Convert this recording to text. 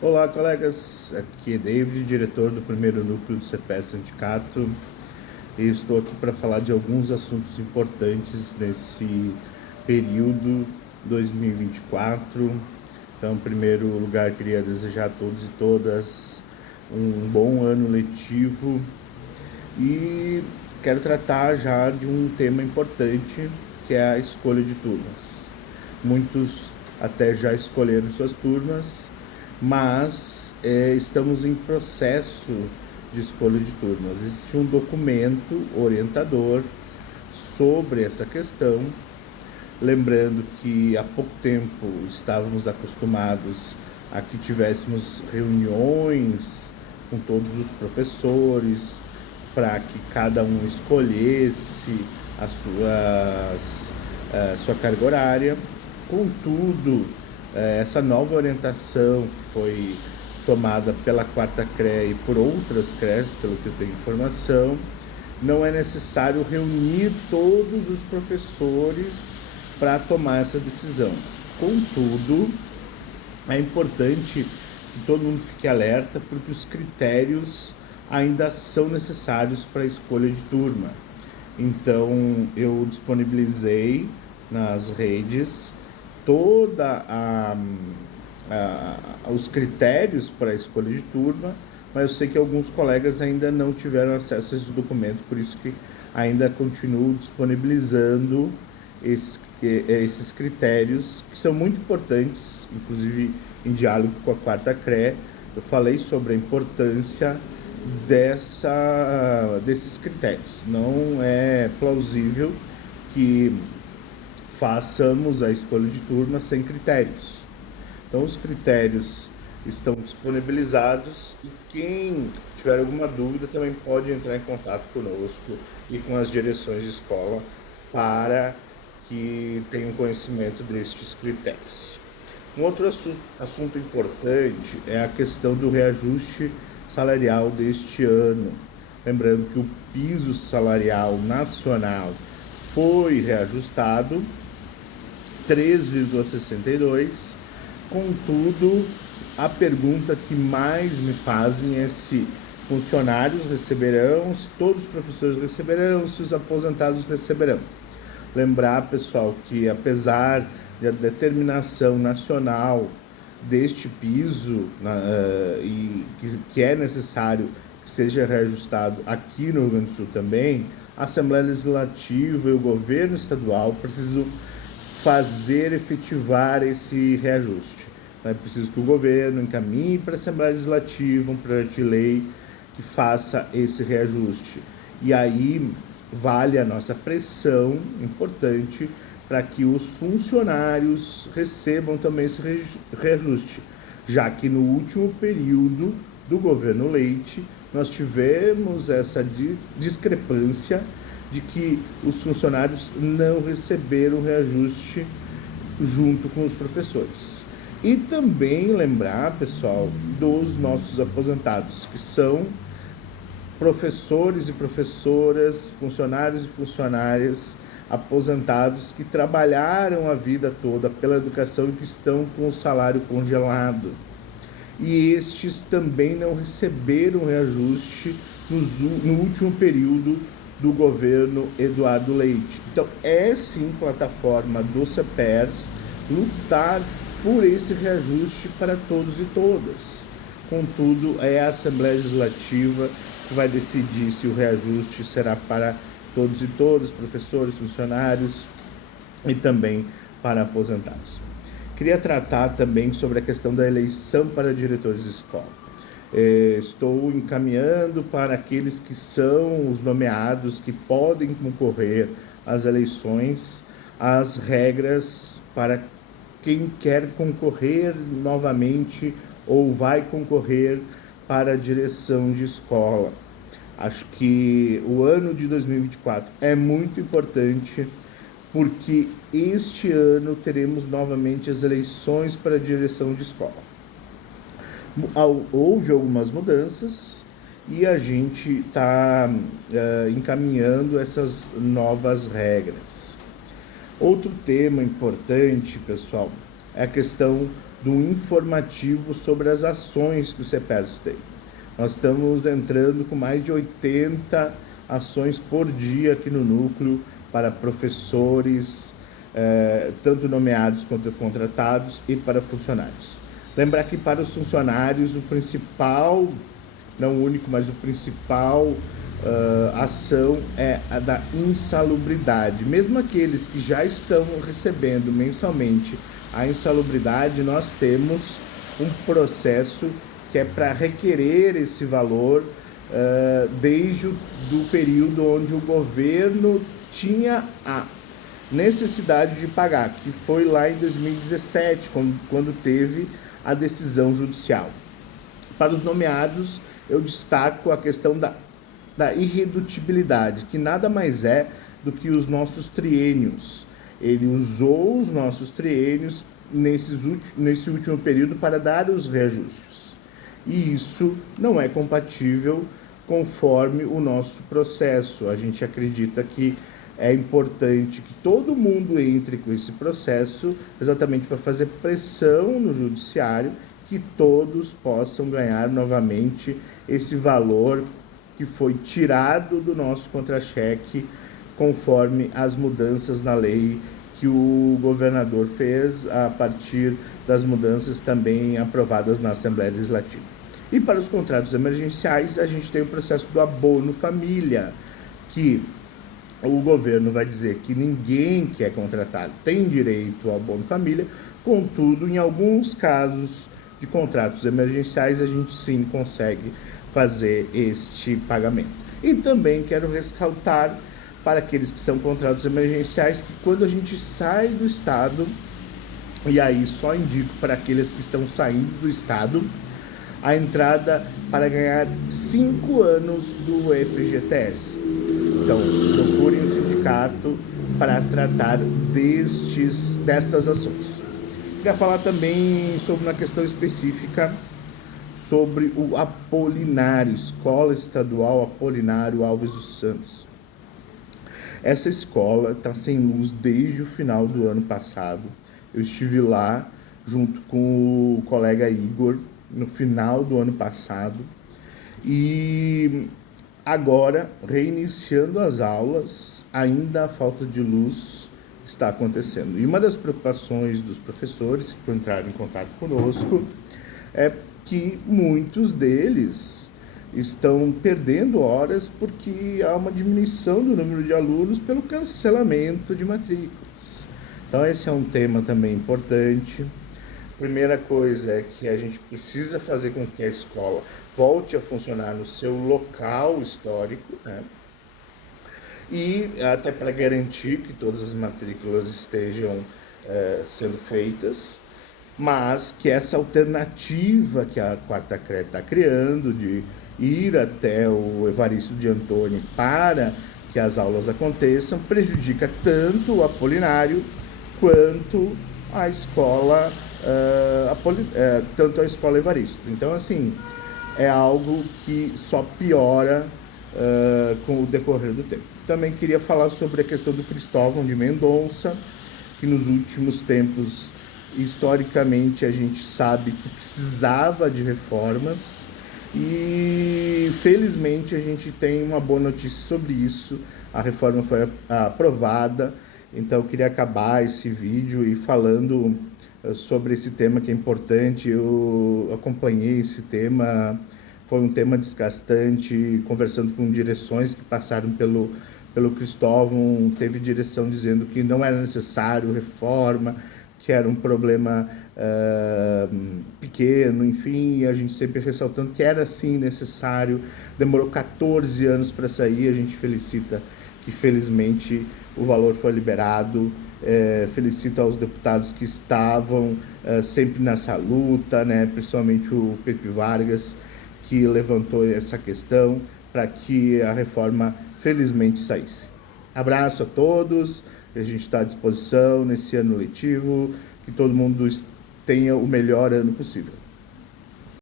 Olá, colegas. Aqui é David, diretor do primeiro núcleo do CPR Sindicato, e estou aqui para falar de alguns assuntos importantes nesse período 2024. Então, em primeiro lugar, queria desejar a todos e todas um bom ano letivo e quero tratar já de um tema importante, que é a escolha de turmas. Muitos até já escolheram suas turmas, mas estamos em processo de escolha de turmas. Existe um documento orientador sobre essa questão, lembrando que há pouco tempo estávamos acostumados a que tivéssemos reuniões com todos os professores para que cada um escolhesse sua carga horária. Contudo, essa nova orientação que foi tomada pela quarta CREA e por outras CREAs, pelo que eu tenho informação, não é necessário reunir todos os professores para tomar essa decisão. Contudo, é importante que todo mundo fique alerta, porque os critérios ainda são necessários para a escolha de turma. Então, eu disponibilizei nas redes toda os critérios para a escolha de turma, mas eu sei que alguns colegas ainda não tiveram acesso a esse documento, por isso que ainda continuo disponibilizando esses critérios, que são muito importantes, inclusive em diálogo com a quarta CRE, eu falei sobre a importância desses critérios. Não é plausível que façamos a escolha de turma sem critérios. Então, os critérios estão disponibilizados e quem tiver alguma dúvida também pode entrar em contato conosco e com as direções de escola para que tenham conhecimento destes critérios. Um outro assunto importante é a questão do reajuste salarial deste ano. Lembrando que o piso salarial nacional foi reajustado 3,62. Contudo, a pergunta que mais me fazem é se funcionários receberão, se todos os professores receberão, se os aposentados receberão. Lembrar, pessoal, que apesar da determinação nacional deste piso e que é necessário que seja reajustado aqui no Rio Grande do Sul também, a Assembleia Legislativa e o governo estadual precisam efetivar esse reajuste. É preciso que o governo encaminhe para a Assembleia Legislativa um projeto de lei que faça esse reajuste. E aí vale a nossa pressão importante para que os funcionários recebam também esse reajuste, já que no último período do governo Leite nós tivemos essa discrepância de que os funcionários não receberam reajuste junto com os professores. E também lembrar, pessoal, dos nossos aposentados, que são professores e professoras, funcionários e funcionárias aposentados que trabalharam a vida toda pela educação e que estão com o salário congelado. E estes também não receberam reajuste no último período do governo Eduardo Leite. Então, é sim plataforma do CPERS lutar por esse reajuste para todos e todas. Contudo, é a Assembleia Legislativa que vai decidir se o reajuste será para todos e todas, professores, funcionários e também para aposentados. Queria tratar também sobre a questão da eleição para diretores de escola. Estou encaminhando para aqueles que são os nomeados, que podem concorrer às eleições, as regras para quem quer concorrer novamente ou vai concorrer para a direção de escola. Acho que o ano de 2024 é muito importante, porque este ano teremos novamente as eleições para a direção de escola. Houve algumas mudanças e a gente está encaminhando essas novas regras. Outro tema importante, pessoal, é a questão do informativo sobre as ações que o CEPERS tem. Nós estamos entrando com mais de 80 ações por dia aqui no núcleo para professores, tanto nomeados quanto contratados, e para funcionários. Lembrar que para os funcionários o principal, não o único, mas o principal ação é a da insalubridade. Mesmo aqueles que já estão recebendo mensalmente a insalubridade, nós temos um processo que é para requerer esse valor desde o período onde o governo tinha a necessidade de pagar, que foi lá em 2017, quando teve a decisão judicial. Para os nomeados, eu destaco a questão da irredutibilidade, que nada mais é do que os nossos triênios. Ele usou os nossos triênios nesse último período para dar os reajustes. E isso não é compatível conforme o nosso processo. A gente acredita que é importante que todo mundo entre com esse processo exatamente para fazer pressão no judiciário, que todos possam ganhar novamente esse valor que foi tirado do nosso contra-cheque conforme as mudanças na lei que o governador fez a partir das mudanças também aprovadas na Assembleia Legislativa. E para os contratos emergenciais, a gente tem o processo do abono família, que o governo vai dizer que ninguém que é contratado tem direito ao abono família, contudo, em alguns casos de contratos emergenciais, a gente sim consegue fazer este pagamento. E também quero ressaltar para aqueles que são contratos emergenciais que quando a gente sai do Estado, e aí só indico para aqueles que estão saindo do Estado, a entrada para ganhar 5 anos do FGTS. Então, procurem o sindicato para tratar destas ações. Queria falar também sobre uma questão específica sobre o Apolinário, Escola Estadual Apolinário Alves dos Santos. Essa escola está sem luz desde o final do ano passado. Eu estive lá junto com o colega Igor no final do ano passado e agora, reiniciando as aulas, ainda a falta de luz está acontecendo. E uma das preocupações dos professores que entraram em contato conosco é que muitos deles estão perdendo horas porque há uma diminuição do número de alunos pelo cancelamento de matrículas. Então esse é um tema também importante. Primeira coisa é que a gente precisa fazer com que a escola volte a funcionar no seu local histórico, né? E até para garantir que todas as matrículas estejam sendo feitas, mas que essa alternativa que a Quarta CRE está criando de ir até o Evaristo de Antônio para que as aulas aconteçam prejudica tanto o Apolinário quanto a escola tanto a escola Evaristo. Então, assim, é algo que só piora com o decorrer do tempo. Também queria falar sobre a questão do Cristóvão de Mendonça, que nos últimos tempos, historicamente, a gente sabe que precisava de reformas e, felizmente, a gente tem uma boa notícia sobre isso. A reforma foi aprovada, então eu queria acabar esse vídeo e falando sobre esse tema que é importante. Eu acompanhei esse tema, foi um tema desgastante, conversando com direções que passaram pelo Cristóvão, teve direção dizendo que não era necessário reforma, que era um problema pequeno, enfim, e a gente sempre ressaltando que era sim necessário. Demorou 14 anos para sair, a gente felicita que felizmente o valor foi liberado. Felicito aos deputados que estavam sempre nessa luta, né? Principalmente o Pepe Vargas, que levantou essa questão para que a reforma felizmente saísse. Abraço a todos, a gente está à disposição nesse ano letivo, que todo mundo tenha o melhor ano possível.